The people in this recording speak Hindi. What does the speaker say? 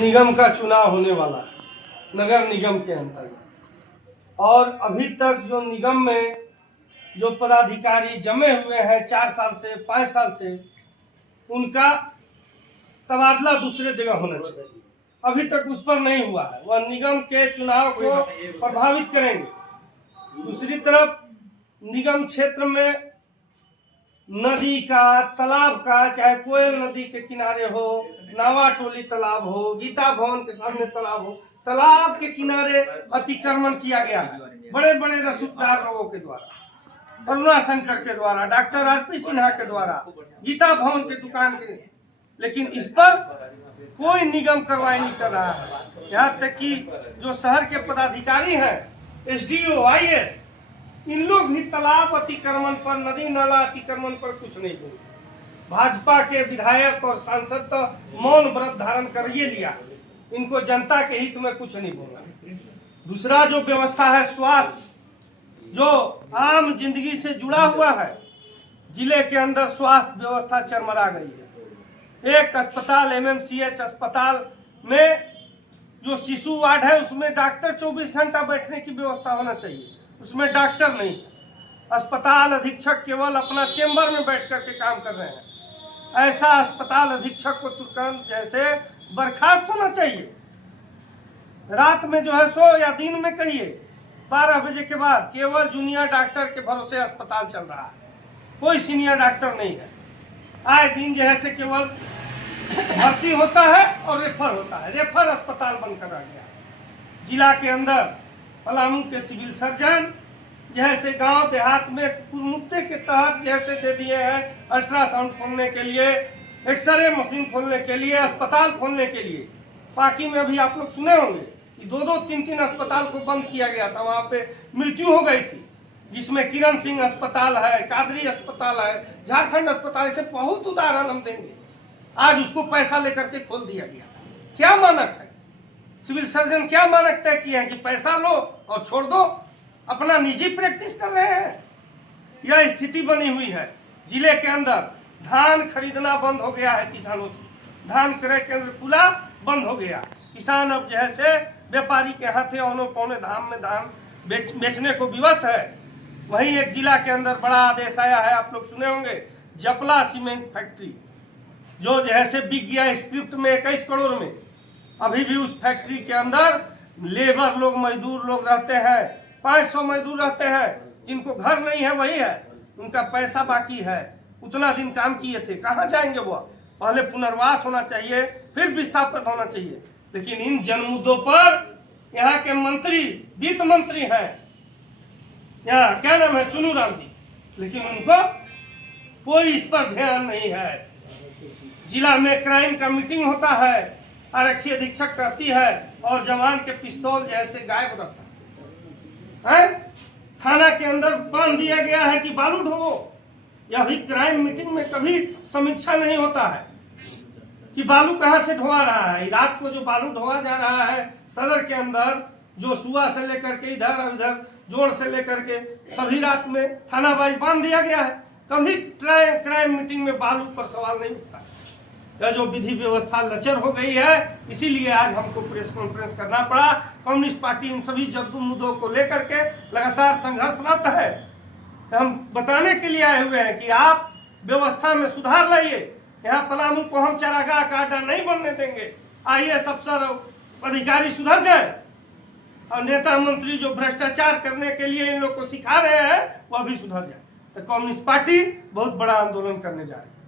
निगम का चुनाव होने वाला है नगर निगम के अंतर्गत, और अभी तक जो निगम में जो पदाधिकारी जमे हुए हैं 4 साल से 5 साल से, उनका तबादला दूसरे जगह होना चाहिए। अभी तक उस पर नहीं हुआ है। वह निगम के चुनाव को प्रभावित करेंगे। दूसरी तरफ निगम क्षेत्र में नदी का, तालाब का, चाहे कोयल नदी के किनारे हो, नावाटोली तालाब हो, गीता भवन के सामने तालाब हो, तालाब के किनारे अतिक्रमण किया गया है बड़े बड़े रसूखदार लोगों के द्वारा, अरुणा शंकर के द्वारा, डॉक्टर आरपी सिन्हा के द्वारा, गीता भवन के दुकान के। लेकिन इस पर कोई निगम कार्रवाई नहीं कर रहा है। यहाँ तक कि जो शहर के पदाधिकारी हैं, एसडीओ, आईएएस, इन लोग भी तालाब अतिक्रमण पर, नदी नाला अतिक्रमण पर कुछ नहीं बोले। भाजपा के विधायक और सांसद तो मौन व्रत धारण कर ये लिया, इनको जनता के हित में कुछ नहीं बोला। दूसरा जो व्यवस्था है स्वास्थ्य, जो आम जिंदगी से जुड़ा हुआ है, जिले के अंदर स्वास्थ्य व्यवस्था चरमरा गई है। एक अस्पताल, एमएमसीएच अस्पताल में जो शिशु वार्ड है, उसमें डॉक्टर 24 घंटा बैठने की व्यवस्था होना चाहिए, उसमें डॉक्टर नहीं। अस्पताल अधीक्षक केवल अपना चेंबर में बैठ करके काम कर रहे हैं। ऐसा अस्पताल अधीक्षक को तुरंत जैसे बर्खास्त होना चाहिए। रात में जो है सो, या दिन में कहिए 12 बजे के बाद केवल जूनियर डॉक्टर के भरोसे अस्पताल चल रहा है, कोई सीनियर डॉक्टर नहीं है। आए दिन जो है से केवल भर्ती होता है और रेफर होता है, रेफर अस्पताल बनकर आ गया। जिला के अंदर पलामू के सिविल सर्जन जैसे गांव देहात में मुद्दे के तहत जैसे दे दिए हैं अल्ट्रासाउंड खोलने के लिए, एक्सरे मशीन खोलने के लिए, अस्पताल खोलने के लिए। पाकी में भी आप लोग सुने होंगे कि 2-2, 3-3 अस्पताल को बंद किया गया था, वहां पे मृत्यु हो गई थी, जिसमें किरण सिंह अस्पताल है, कादरी अस्पताल है, झारखंड अस्पताल, से बहुत उदाहरण हम देंगे। आज उसको पैसा लेकर के खोल दिया गया। क्या मानक है? सिविल सर्जन क्या मानक तय किए हैं कि पैसा लो और छोड़ दो, अपना निजी प्रैक्टिस कर रहे हैं। यह स्थिति बनी हुई है। जिले के अंदर धान खरीदना बंद हो गया है किसानों से, धान क्रय केंद्र खुला बंद हो गया। किसान अब जैसे व्यापारी के हाथे औने पौने दाम में धान बेचने को विवश है। वहीं एक जिला के अंदर बड़ा आदेश आया है, आप लोग सुने होंगे, जपला सीमेंट फैक्ट्री जो जैसे बिक गया स्क्रिप्ट में 21 करोड़ में। अभी भी उस फैक्ट्री के अंदर लेबर लोग, मजदूर लोग रहते हैं, 500 मजदूर रहते हैं, जिनको घर नहीं है वही है, उनका पैसा बाकी है। उतना दिन काम किए थे, कहाँ जाएंगे वो? पहले पुनर्वास होना चाहिए, फिर विस्थापित होना चाहिए। लेकिन इन जन मुद्दों पर यहाँ के मंत्री, वित्त मंत्री हैं, यहाँ क्या नाम है, चुनू राम जी, लेकिन उनको कोई इस पर ध्यान नहीं है। जिला में क्राइम का मीटिंग होता है, आरक्षी अधीक्षक करती है और जवान के पिस्तौल जैसे गायब रहता है। थाना के अंदर बांध दिया गया है कि बालू ढोवो। यह भी क्राइम मीटिंग में कभी समीक्षा नहीं होता है कि बालू कहां से ढोआ रहा है। रात को जो बालू ढोआ जा रहा है सदर के अंदर, जो सुआ से लेकर के इधर और इधर जोड़ से लेकर के सभी रात में थाना वाइज बांध दिया गया है। कभी क्राइम मीटिंग में बालू पर सवाल नहीं उठता। यह जो विधि व्यवस्था लचर हो गई है, इसीलिए आज हमको प्रेस कॉन्फ्रेंस करना पड़ा। कम्युनिस्ट पार्टी इन सभी जद्दू मुद्दों को लेकर के लगातार संघर्षरत है। हम बताने के लिए आए हुए हैं कि आप व्यवस्था में सुधार लाइए। यहाँ पलामू को हम चारागाह का अड्डा नहीं बनने देंगे। आईएएस अफसर अधिकारी सुधर जाए और नेता मंत्री जो भ्रष्टाचार करने के लिए इन लोग को सिखा रहे हैं वह भी सुधर जाए। तो कम्युनिस्ट पार्टी बहुत बड़ा आंदोलन करने जा रही है।